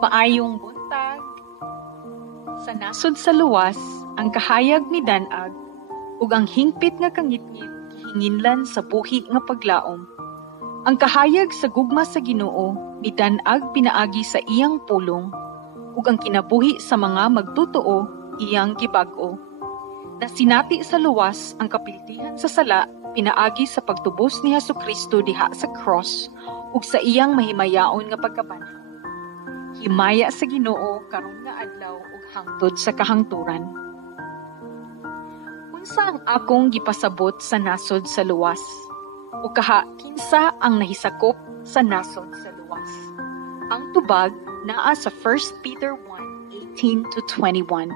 Maayong buntag. Sa nasod sa luwas, ang kahayag ni Danag, ug ang hingpit nga kangitngit gihinginlan sa buhi nga paglaom. Ang kahayag sa gugma sa Ginoo ni Danag pinaagi sa iyang pulong, ug ang kinabuhi sa mga magtotoo iyang gibag-o. Nasinati sa luwas ang kapiltihan sa sala pinaagi sa pagtubos ni Hesukristo diha sa cross ug sa iyang mahimayaon nga pagkabanhaw. Himaya sa Ginoo karon nga adlaw ug hangtod sa kahangturan. Unsa ang akong gipasabot sa nasod sa luwas? O kinsa ang nahisakop sa nasod sa luwas? Ang tubag naa sa 1 Peter 1:18-21.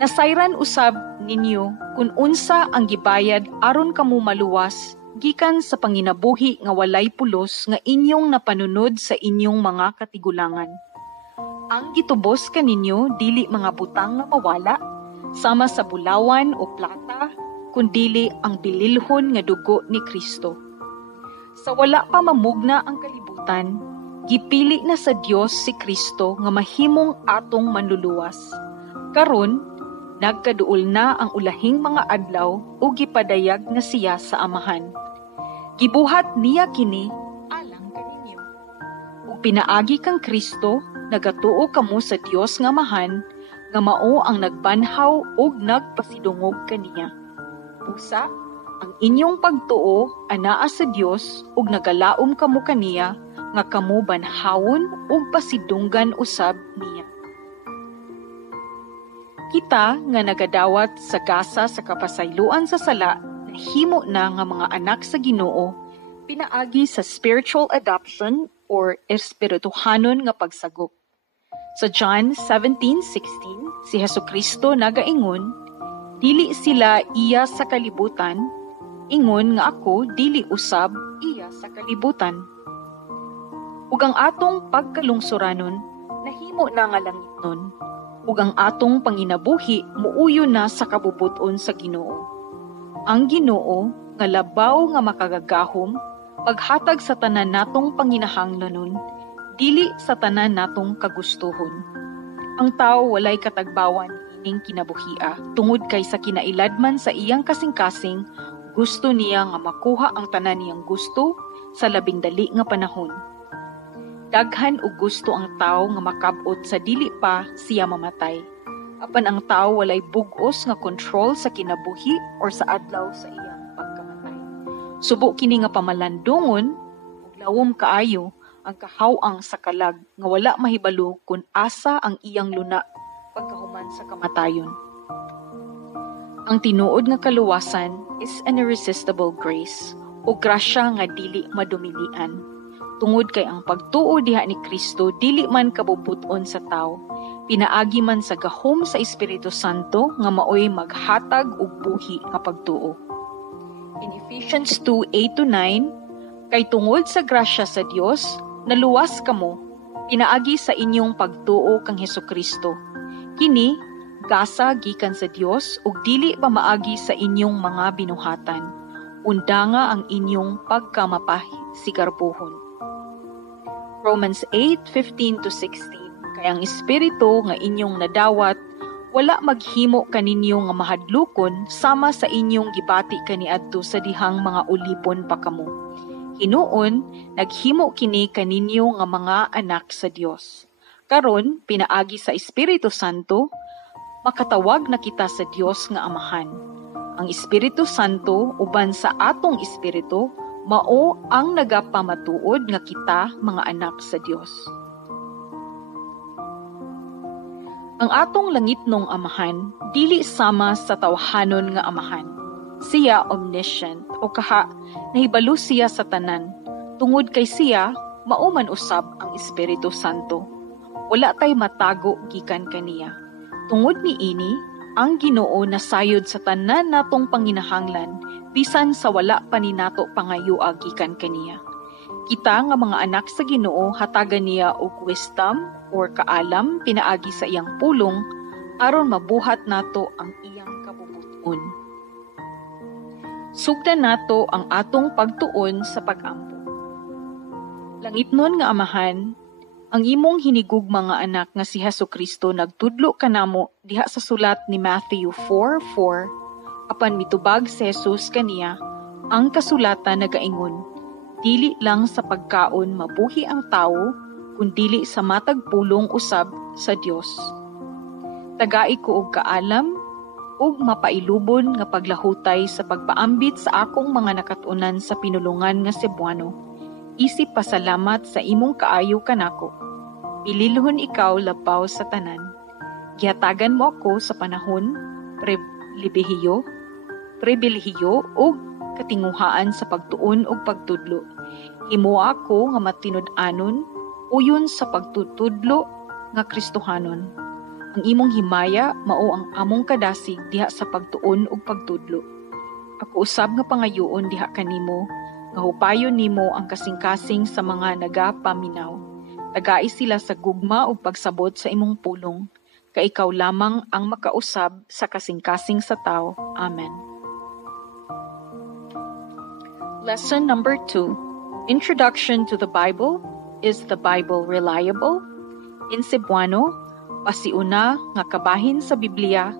Nasayran usab ninyo kung unsa ang gibayad aron kamo maluwas gikan sa panginabuhi nga walay pulos nga inyong napanunod sa inyong mga katigulangan. Ang gitubos kaninyo dili mga butang nga mawala, sama sa bulawan o plata, kundili ang bililhon nga dugo ni Kristo. Sa wala pa mamugna ang kalibutan, gipili na sa Dios si Kristo nga mahimong atong manluluwas. Karon, nagkaduol na ang ulahing mga adlaw o gipadayag na siya sa Amahan. Gibuhat niya kini alang kaninyo. Ug pinaagi kang Kristo, nagatuo kamo sa Dios nga Amahan, nga mao ang nagbanhaw ug nagpasidungog kaniya. Pusa, ang inyong pagtuo anaa sa Dios ug nagalaom kamo kaniya nga kamo banhawon ug pasidunggan usab niya. Kita nga nagadawat sa gasa sa kapasayloan sa sala, nahimo na nga mga anak sa Ginoo, pinaagi sa spiritual adoption or espirituhanon nga pagsagop. Sa John 17:16, si Hesukristo nagaingon, dili sila iya sa kalibutan, ingon nga ako dili usab iya sa kalibutan. Ug ang atong pagkalungsuranon, nahimo na nga langitnon, ug ang atong panginabuhi muuyo na sa kabubuton sa Ginoo. Ang Ginoo nga labaw nga makagagahom paghatag sa tanan natong panginahanglanon, dili sa tanan natong kagustuhon. Ang tao walay katagbawan ining kinabuhia tungod kay sa kinailadman sa iyang kasing-kasing, gusto niya nga makuha ang tanan niyang gusto sa labing dali nga panahon. Daghan og gusto ang tao nga makab-ot sa dili pa siya mamatay. Apan ang tao walay bug-os nga kontrol sa kinabuhi or sa adlaw sa iyang pagkamatay. Subo kini nga pamalandungon ug lawom kaayo ang kahawang sa kalag nga wala mahibalo kung asa ang iyang luna pagkahuman sa kamatayon. Ang tinuod nga kaluwasan is an irresistible grace o grasya nga dili madumilian. Tungod kay ang pagtuo diha ni Kristo dili man kabubuton sa tao, pinaagi man sa gahom sa Espiritu Santo nga maoy maghatag og buhi nga pagtuo. In Ephesians 2:8-9, kay tungod sa grasya sa Dios, naluwas kamo, pinaagi sa inyong pagtuo kang Hesukristo. Kini gasa gikan sa Dios ug dili pa maagi sa inyong mga binuhatan. Unda nga ang inyong pagkamapasigarbuhon. Romans 8:15-16, kay ang Espiritu nga inyong nadawat, wala maghimo kaninyo nga mahadlukon sama sa inyong gibati kaniadto sa dihang mga ulipon pa kamo. Hinuon, naghimo kini kaninyo nga mga anak sa Dios. Karon, pinaagi sa Espiritu Santo, makatawag na kita sa Dios nga Amahan. Ang Espiritu Santo uban sa atong espiritu mao ang nagapamatuod nga kita mga anak sa Dios. Ang atong langitnong Amahan dili sama sa tawhanon nga amahan. Siya omniscient o nahibalo siya sa tanan. Tungod kay siya mao man usab ang Espiritu Santo. Wala tay matago gikan kaniya. Tungod niini, ang Ginoo nasayod sa tanan natong panginahanglan bisan sa wala pa ni nato pangayua gikan kaniya. Kita nga mga anak sa Ginoo hatagan niya og wisdom or kaalam pinaagi sa iyang pulong aron mabuhat nato ang iyang kabubuton. Sugdan nato ang atong pagtuon sa pag-ampo. Langitnon nga Amahan, Ang imong hinigugma nga anak nga si Hesukristo nagtudlo kanamo diha sa sulat ni Matthew 4:4, apan mitubag si Jesus kaniya, ang kasulatan nagaingon, dili lang sa pagkaon mabuhi ang tawo, kundili sa matag pulong usab sa Dios. Tagai ko og kaalam ug mapailubon nga paglahutay sa pagpaambit sa akong mga nakatunan sa pinulungan nga Cebuano. Isip pasalamat sa imong kaayo kanako. Pililhon ikaw labaw sa tanan. Gihatagan mo ako sa panahon, pribilehiyo ug katinguhaan sa pagtuon ug pagtudlo. Himo ako nga matinud-anon uyon sa pagtutudlo nga Kristohanon. Ang imong himaya mao ang among kadasig diha sa pagtuon ug pagtudlo. Ako usab nga pangayoon diha kanimo, nga hupayon nimo ang kasing-kasing sa mga nagapaminaw. Tagai sila sa gugma ug pagsabot sa imong pulong, kay ikaw lamang ang makausab sa kasing-kasing sa tao. Amen. Lesson number 2. Introduction to the Bible. Is the Bible reliable? In Cebuano, pasiuna nga kabahin sa Biblia,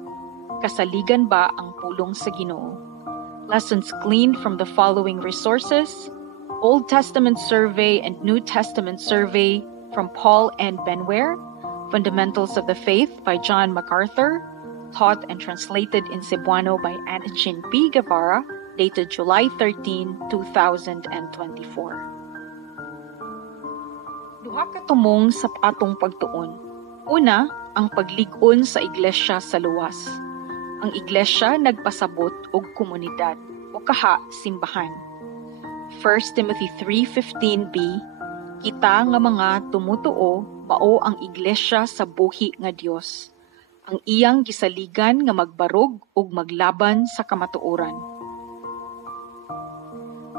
kasaligan ba ang pulong sa Ginoo? Lessons gleaned from the following resources: Old Testament Survey and New Testament Survey from Paul and Benware, Fundamentals of the Faith by John MacArthur, taught and translated in Cebuano by Anachin P. Guevara, dated July 13, 2024. Duha ka tumong sa atong pagtuon. Una, ang paglig-on sa iglesia sa luwas. Ang iglesia nagpasabot og komunidad o kaha simbahan. 1 Timothy 3:15b, kita nga mga tumutuo mao ang iglesia sa buhi nga Dios. Ang iyang gisaligan nga magbarog ug maglaban sa kamatuoran.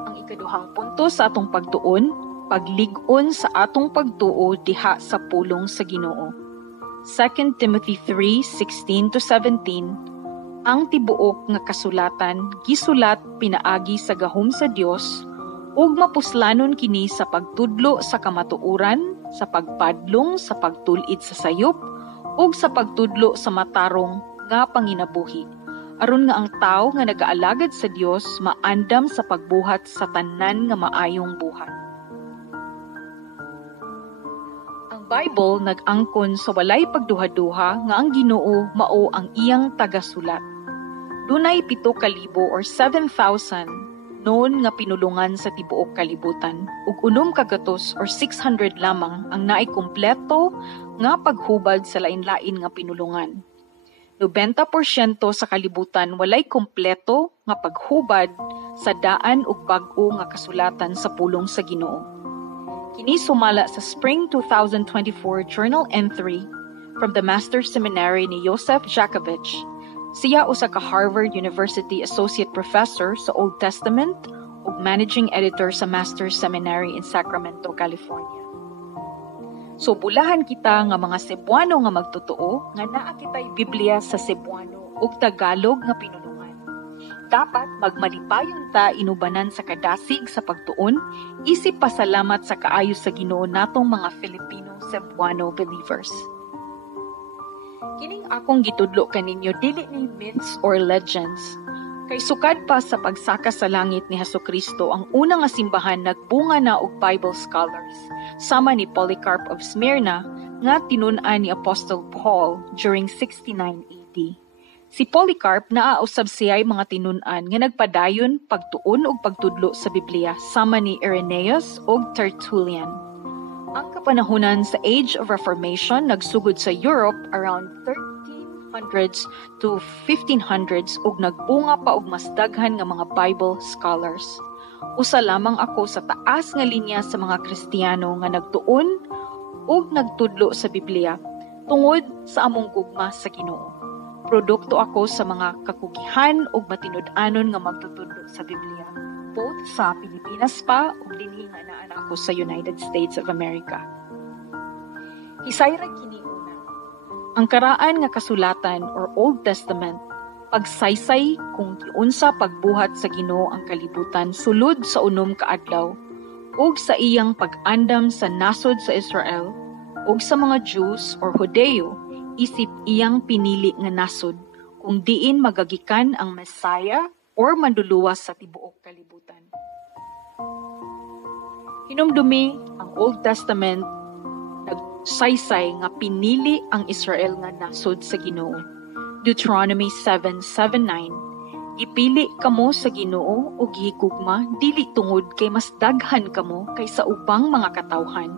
Ang ikaduhang punto sa atong pagtuon, paglig-on sa atong pagtuo diha sa pulong sa Ginoo. 2 Timothy 3:16-17, ang tibuok nga kasulatan gisulat pinaagi sa gahom sa Dios ug mapuslanon kini sa pagtudlo sa kamatuoran, sa pagpadlong, sa pagtul-id sa sayop, ug sa pagtudlo sa matarong nga panginabuhi, aron nga ang tawo nga nagaalagad sa Dios maandam sa pagbuhat sa tanan nga maayong buhat. Ang Bible nag-angkon sa walay pagduha-duha nga ang Ginoo mao ang iyang tagasulat. Dunay 7,000 or 7,000 noon nga pinulungan sa tibuok kalibutan ug 600 or 600 lamang ang naikumpleto nga paghubad sa lain-lain nga pinulungan. 90% sa kalibutan walay kumpleto nga paghubad sa daan ug bag-o nga kasulatan sa pulong sa Ginoo. Kini sumala sa Spring 2024 Journal Entry from the Master Seminary ni Joseph Jacovich. Siya usa ka Harvard University Associate Professor sa Old Testament ug Managing Editor sa Master's Seminary in Sacramento, California. So bulahan kita nga mga Cebuano nga magtotoo nga naa kitay Biblia sa Cebuano ug Tagalog nga pinulungan. Dapat magmalipayon ta inubanan sa kadasig sa pagtuon, isip pasalamat sa kaayo sa Ginoo natong mga Filipino Cebuano believers. Kining akong gitudlo kaninyo dili ni myths or legends. Kay sukad pa sa pagsaka sa langit ni Hesukristo, ang unang nga simbahan nagbunga na og Bible scholars, sama ni Polycarp of Smyrna nga tinun-an ni Apostle Paul during 69 AD. Si Polycarp naausab siya'y mga tinun-an nga nagpadayon pagtuon og pagtudlo sa Biblia, sama ni Irenaeus ug Tertullian. Ang kapanahunan sa Age of Reformation nagsugod sa Europe around 1300s to 1500s ug nagbunga pa og mas daghan nga mga Bible scholars. Usa lamang ako sa taas nga linya sa mga Kristiyano nga nagtuon ug nagtudlo sa Biblia tungod sa among gugma sa Ginoo. Produkto ako sa mga kakugihan ug matinud-anon nga magtutudlo sa Biblia, both sa Pilipinas pa ug dinhi nga naa ako sa United States of America. Hisay ra kini una. Ang karaan nga kasulatan or Old Testament pagsaysay kung giunsa pagbuhat sa Ginoo ang kalibutan sulod sa unom ka adlaw ug sa iyang pag-andam sa nasod sa Israel Og sa mga Jews or Hudeo, isip iyang pinili nga nasod kung diin magagikan ang Messiah or manluluwas sa tibuok kalibutan. Hinumdumi ang Old Testament nagsaysay nga pinili ang Israel nga nasod sa Ginoo. Deuteronomy 7:7-9. Gipili kamo sa Ginoo o gihigugma dili tungod kay mas daghan kamo kaysa ubang mga katawhan.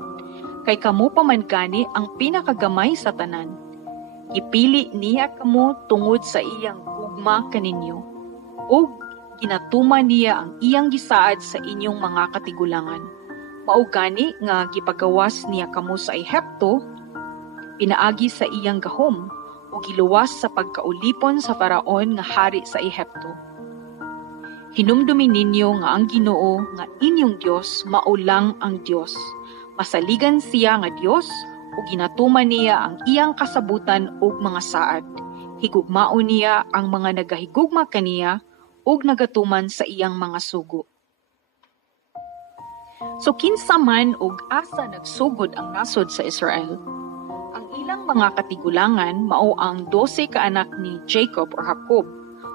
Kay kamo paman gani ang pinakagamay sa tanan. Gipili niya kamo tungod sa iyang gugma kaninyo. O ginatuman niya ang iyang gisaad sa inyong mga katigulangan. Mao gani nga gipagawas niya kamo sa Ehipto, pinaagi sa iyang gahom, o giluwas sa pagkaulipon sa Faraon nga hari sa Ehipto. Hinumdumi ninyo nga ang Ginoo nga inyong Dios mao lang ang Dios. Masaligan siya nga Dios o ginatuman niya ang iyang kasabutan ug mga saad. Higugmao niya ang mga nagahigugma kaniya ug nagatuman sa iyang mga sugo. So kinsa man ug asa nagsugod ang nasod sa Israel? Ang ilang mga katigulangan mao ang 12 ka anak ni Jacob or Jacob,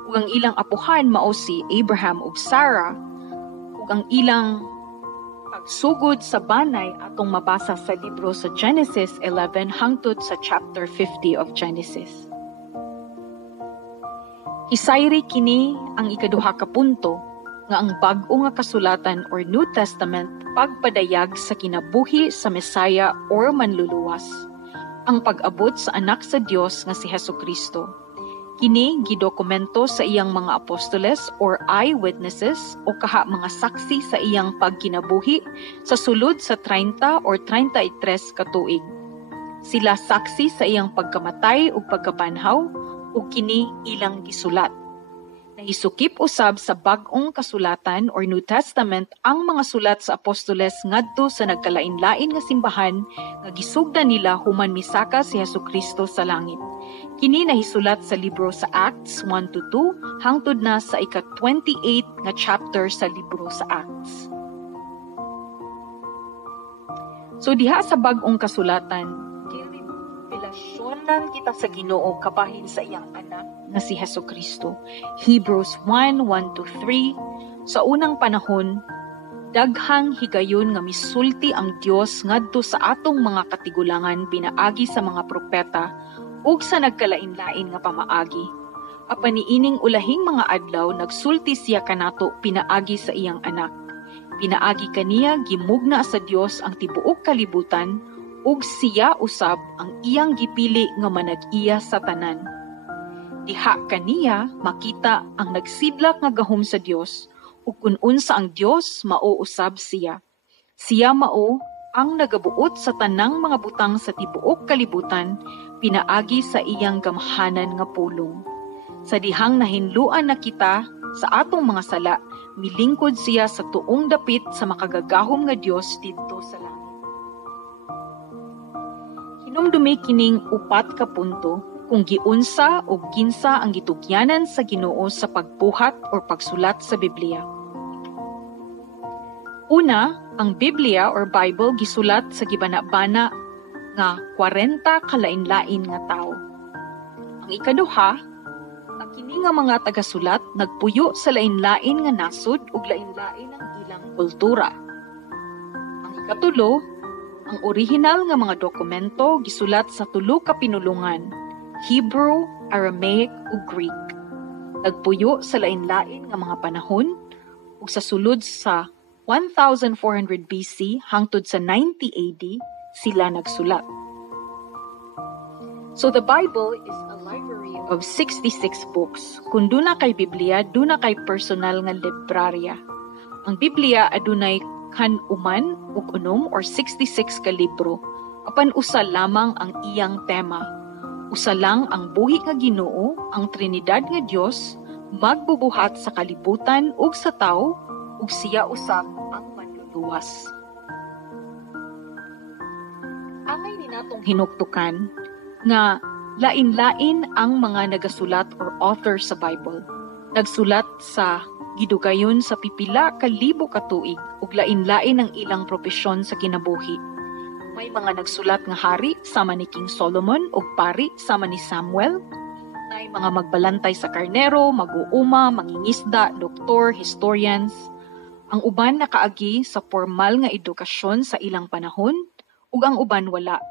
ug ang ilang apuhan mao si Abraham ug Sarah, ug ang ilang pagsugod sa banay atong mabasa sa libro sa Genesis 11 hangtod sa chapter 50 of Genesis. Hisayri kini ang ikaduha ka punto nga ang bag-o nga kasulatan or New Testament pagpadayag sa kinabuhi sa Messiah or manluluwas, ang pag-abot sa anak sa Dios nga si Hesukristo. Kini gidokumento sa iyang mga apostoles or eyewitnesses o kaha mga saksi sa iyang pagkinabuhi sa sulod sa 30 or 33 ka tuig. Sila saksi sa iyang pagkamatay ug pagkabanhaw ug kini ilang gisulat. Nahisukip usab sa bag-ong kasulatan or New Testament ang mga sulat sa apostoles ngadto sa nagkalain-lain nga simbahan nga gisugdan nila human misaka si Hesukristo sa langit. Kini nahisulat sa libro sa Acts 1-2 hangtod na sa ika-28 nga chapter sa libro sa Acts. So diha sa bag-ong kasulatan, relasyonan kita sa Ginoo kabahin sa iyang anak nga si Hesukristo. Hebrews 1:1-3. Sa unang panahon, daghang higayon nga misulti ang Dios ngadto sa atong mga katigulangan pinaagi sa mga propeta ug sa nagkalain-lain nga pamaagi. Apan niining ulahing mga adlaw nagsulti siya kanato pinaagi sa iyang anak. Pinaagi kaniya gimugna sa Dios ang tibuok kalibutan ug siya usab ang iyang gipili nga manag-iya sa tanan. Diha kaniya makita ang nagsidlak nga gahom sa Dios ug kun unsa ang Dios mao usab siya. Siya mao ang nagabuot sa tanang mga butang sa tibuok kalibutan pinaagi sa iyang gamhanan nga pulong. Sa dihang nahinluan na kita sa atong mga sala, milingkod siya sa tuong dapit sa makagagahom nga Dios didto sa langit. Hinumdumi kining upat ka punto kung giunsa o kinsa ang gitugyanan sa Ginoo sa pagbuhat o pagsulat sa Biblia. Una, ang Biblia or Bible gisulat sa gibanabana nga 40 kalain-lain nga tao. Ang ikaduha, ang kini nga mga tagasulat nagpuyo sa lain-lain nga nasod ug lain-lain ang ilang kultura. Ang ikatulo, ang orihinal nga mga dokumento gisulat sa 3 ka pinulungan, Hebrew, Aramaic ug Greek. Nagpuyo sa lain-lain nga mga panahon ug sa sulod sa 1400 BC hangtod sa 90 AD sila nagsulat. So the Bible is a library of 66 books. Kung duna kay Biblia, duna kay personal nga librarya. Ang Biblia adunay kan-uman ug unom or 66 ka libro. Apan usa lamang ang iyang tema. Usa lang ang buhi nga Ginoo, ang Trinidad nga Dios, magbubuhat sa kalibutan ug sa tao, ug siya usab ang manluluwas. Angay ni natong hinuktukan nga lain-lain ang mga nagasulat or author sa Bible. Nagsulat sa gidugayon sa pipila ka libo ka tuig ug lain-lain ang ilang propesyon sa kinabuhi. May mga nagsulat nga hari sama ni King Solomon ug pari sama ni Samuel. May mga magbalantay sa karnero, mag-uuma, mangingisda, doktor, historians. Ang uban nakaagi sa formal nga edukasyon sa ilang panahon ug ang uban wala.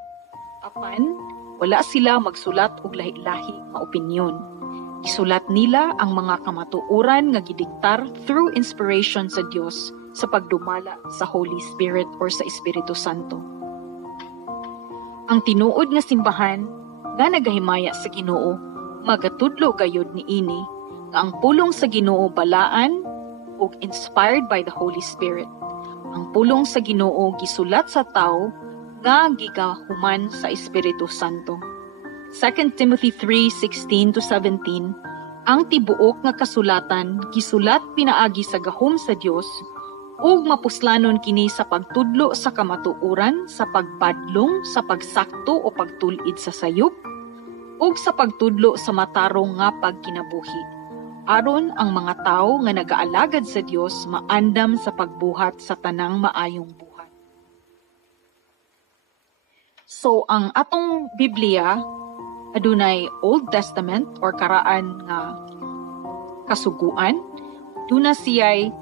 Apan, wala sila magsulat og lahi-lahi nga opinyon. Isulat nila ang mga kamatuoran nga gidiktar through inspiration sa Dios sa pagdumala sa Holy Spirit or sa Espiritu Santo. Ang tinuod nga simbahan nga nagahimaya sa Ginoo magatudlo gayud niini nga ang pulong sa Ginoo balaan ug inspired by the Holy Spirit. Ang pulong sa Ginoo gisulat sa tawo nga gigahuman sa Espiritu Santo. 2 Timothy 3:16-17, ang tibuok nga kasulatan gisulat pinaagi sa gahom sa Dios ug mapuslanon kini sa pagtudlo sa kamatuoran, sa pagpadlong, sa pagsakto o pagtulid sa sayop, ug sa pagtudlo sa matarong nga pagkinabuhi. Aron ang mga tawo nga nagaalagad sa Dios maandam sa pagbuhat sa tanang maayong buhat. So ang atong Biblia adunay Old Testament or karaan nga kasuguan, duna siyay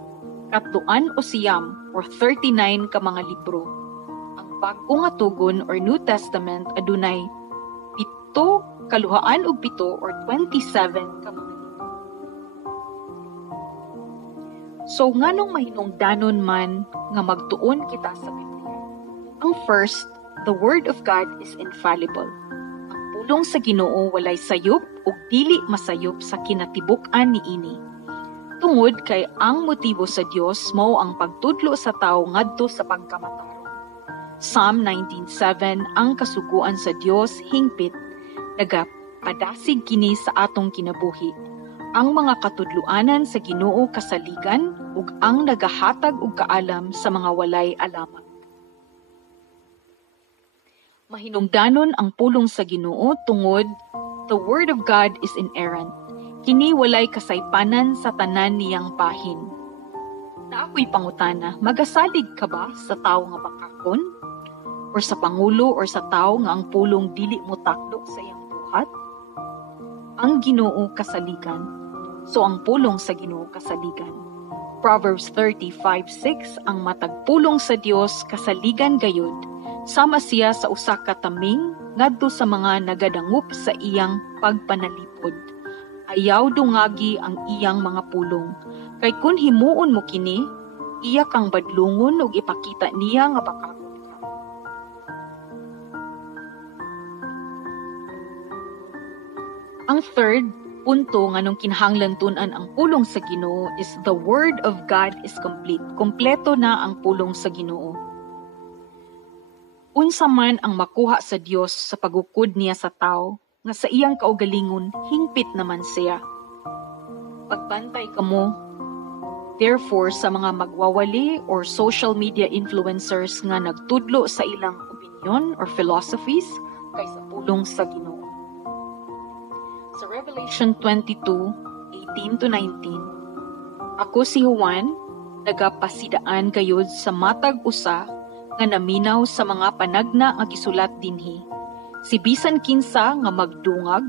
katluan o siyam or 39 ka mga libro. Ang bag-o nga tugon or New Testament adunay 7 kaluhaan og 7 or 27 ka mga libro. So nganong mahinungdanon man nga magtuon kita sa Biblia? Ang first, the Word of God is infallible. Ang pulong sa Ginoo walay sayop ug dili masayop sa kinatibuk-an niini. Tungod kay ang motibo sa Dios mao ang pagtudlo sa tawo ngadto sa pagkamatarong. Psalm 19:7, ang kasuguan sa Dios hingpit nagapadasig kini sa atong kinabuhi. Ang mga katudluanan sa Ginoo kasaligan ug ang nagahatag og kaalam sa mga walay alamang. Mahinungdanon ang pulong sa Ginoo tungod the Word of God is inerrant. Kini walay kasaypanan sa tanan niyang bahin. Na ako'y pangutana, magasalig ka ba sa tawo nga bakakon? Or sa pangulo or sa tawo nga ang pulong dili mo takdo sa iyang buhat? Ang Ginoo kasaligan. So ang pulong sa Ginoo kasaligan. Proverbs 35:6, ang matag pulong sa Dios kasaligan gayud, sama siya sa usa ka taming ngadto sa mga nagadangup sa iyang pagpanalipod. Ayaw dungagi ang iyang mga pulong. Kay kun himuon mo kini, iya kang badlungon ug ipakita niya nga bakakon ka. Ang third punto nganong kinahanglan tun-an ang pulong sa Ginoo is the Word of God is complete. Kompleto na ang pulong sa Ginoo. Unsa man ang makuha sa Dios sa pagukod niya sa tao, nga sa iyang kaugalingon, hingpit naman siya. Pagbantay kamo, therefore, sa mga magwawali or social media influencers nga nagtudlo sa ilang opinion or philosophies kaysa pulong sa Ginoo. Sa Revelation 22:18-19, ako si Juan, nagapasidaan gayud sa matag usa nga naminaw sa mga panagna nga gisulat dinhi. Si bisan kinsa nga magdungag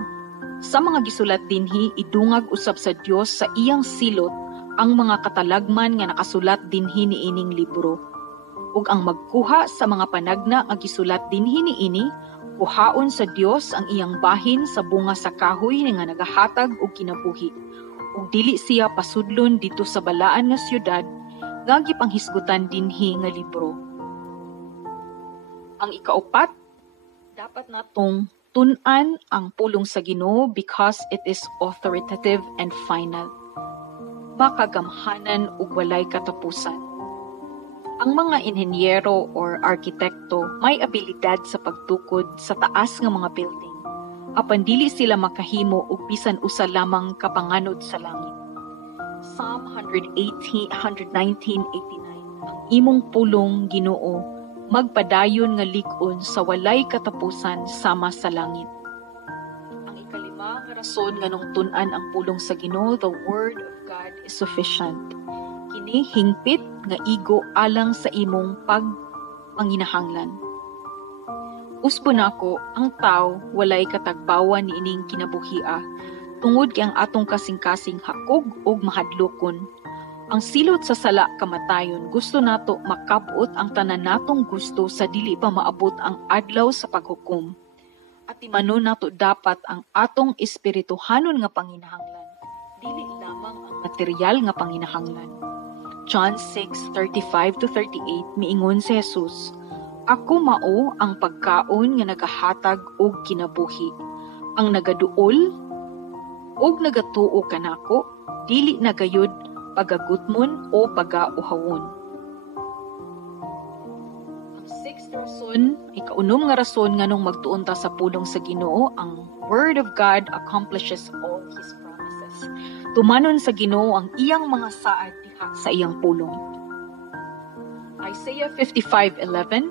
sa mga gisulat dinhi idungag usab sa Dios sa iyang silot ang mga katalagman nga nakasulat dinhi niining libro. Ug ang magkuha sa mga panagna nga gisulat dinhi niini kuhaon sa Dios ang iyang bahin sa bunga sa kahoy nga nagahatag og kinabuhi. Ug dili siya pasudlon dito sa balaan nga syudad nga gipanghisgutan dinhi nga libro. Ang ikaupat, dapat natong tun-an ang pulong sa Ginoo because it is authoritative and final. Makagamhanan ug walay katapusan. Ang mga inhenyero or arkitekto may abilidad sa pagtukod sa taas nga mga building. Apan dili sila makahimo og bisan usa lamang kapanganod sa langit. Psalm 119:89, ang imong pulong Ginoo magpadayon nga lig-on sa walay katapusan sama sa langit. Ang ikalima nga rason nganong tun-an ang pulong sa Ginoo, the Word of God is sufficient. Kini hingpit nga igo alang sa imong pagpanginahanglan. Usbo nako ang tao walay katagbawan ni ining kinabuhia, tungod kay ang atong kasing-kasing hakog ug mahadlokon. Ang silot sa sala kamatayon, gusto nato makabot ang tanan natong gusto sa dili pa maabot ang adlaw sa paghukom. At imanon nato dapat ang atong espirituhanon nga panginahanglan, dili lamang ang material nga panginahanglan. John 6:35-38 miingon si Jesus, "Ako mao ang pagkaon nga nagahatag og kinabuhi. Ang nagaduol og nagatuo kanako, dili nagayud pagagutmon o pagauhawon." Ang sixth rason, ikaunom nga rason nganong magtuon ta sa pulong sa Ginoo, ang Word of God accomplishes all His promises. Tumanon sa Ginoo ang iyang mga saad diha sa iyang pulong. Isaiah 55:11,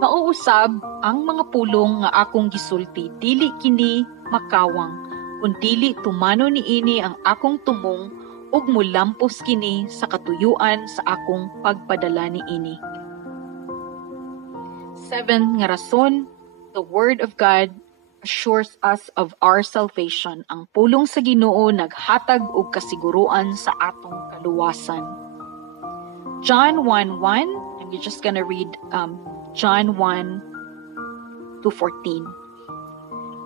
"Mauusab ang mga pulong nga akong gisulti, dili kini makawang, kun dili tumano niini ang akong tumong ug mulampos kini sa katuyuan sa akong pagpadala niini." 7 nga rason, the Word of God assures us of our salvation. Ang pulong sa Ginoo naghatag og kasiguruan sa atong kaluwasan. John 1:1, I'm just gonna read John 1-14.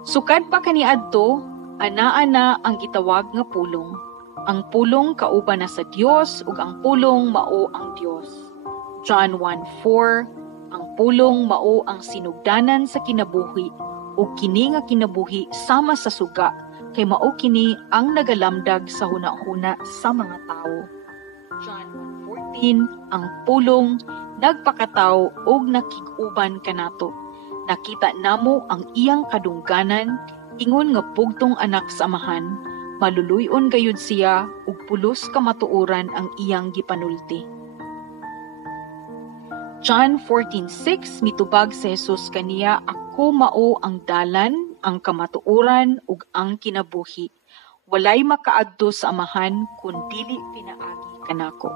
"Sukad pa kaniadto, ana ang gitawag nga pulong. Ang pulong kauban na sa Dios ug ang pulong mao ang Dios." John 1:4, "Ang pulong mao ang sinugdanan sa kinabuhi ug kini nga kinabuhi sama sa suga, kay mao kini ang nagalamdag sa hunahuna sa mga tawo." John 1:14, "Ang pulong nagpakataw og nakig-uban kanato. Nakita namo ang iyang kadungganan, ingon nga bugtong anak sa amahan, maluluyon gayud siya ug pulos ka matuoran ang iyang gipanulti." John 14:6, mitubag si Jesus kaniya, "Ako mao ang dalan, ang kamatuoran ug ang kinabuhi. Walay makaadto sa amahan kun dili pinaagi kanako."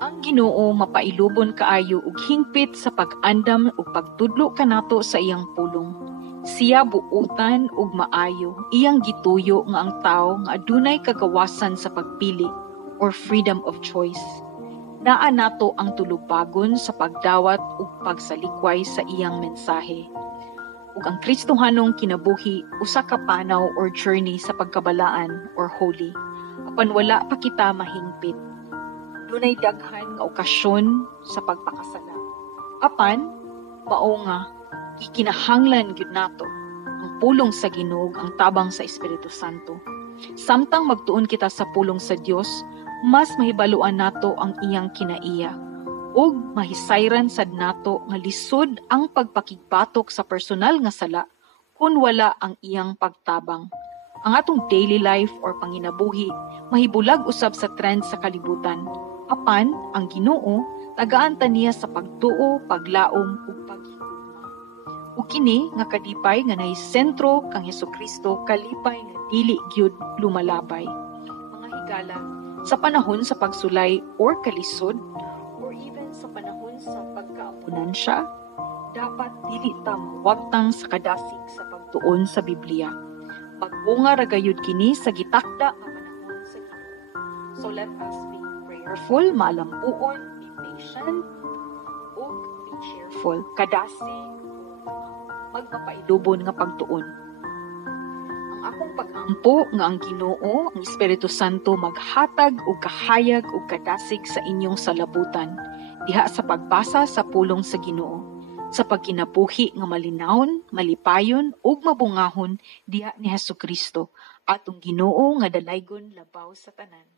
Ang Ginoo mapailubon kaayo ug hingpit sa pag-andam ug pagtudlo kanato sa iyang pulong. Siya buutan ug maayo, iyang gituyo nga ang tawo nga adunay kagawasan sa pagpili or freedom of choice. Naa nato ang tulubagon sa pagdawat ug pagsalikway sa iyang mensahe. Ug ang Kristohanong kinabuhi usa ka panaw or journey sa pagkabalaan or holy. Apan wala pa kita mahingpit. Dunay daghan nga okasyon sa pagpakasala. Apan mao nga gikinahanglan gyud nato ang pulong sa Ginoo, ang tabang sa Espiritu Santo. Samtang magtuon kita sa pulong sa Dios, mas mahibaluan nato ang iyang kinaiya ug mahisayran sad nato nga lisod ang pagpakigbatok sa personal nga sala kun wala ang iyang pagtabang. Ang atong daily life or panginabuhi mahibulag usab sa trend sa kalibutan. Apan ang Ginoo tagaan ta niya sa pagtuo, paglaom ug paghigugma. Ug kini nga kadipay nga nahisentro kang Hesukristo, kalipay nga dili gyud lumalabay. Mga higala, sa panahon sa pagsulay or kalisod or even sa panahon sa pagkaapunan siya, dapat dili ta mawagtang sa kadasig sa pagtuon sa Biblia. Magbunga ra gayud kini sa gitakda nga panahon sa Ginoo. So let us be prayerful, maalampuon, be patient, ug be cheerful. Kadasig, magpapailubon nga pagtuon. Ang akong pag-ampo nga ang Ginoo, ang Espiritu Santo maghatag og kahayag ug kadasig sa inyong salabutan diha sa pagbasa sa pulong sa Ginoo, sa pagkinabuhi nga malinawon, malipayon ug mabungahon diha ni Hesukristo, atong Ginoo nga dalaygon labaw sa tanan.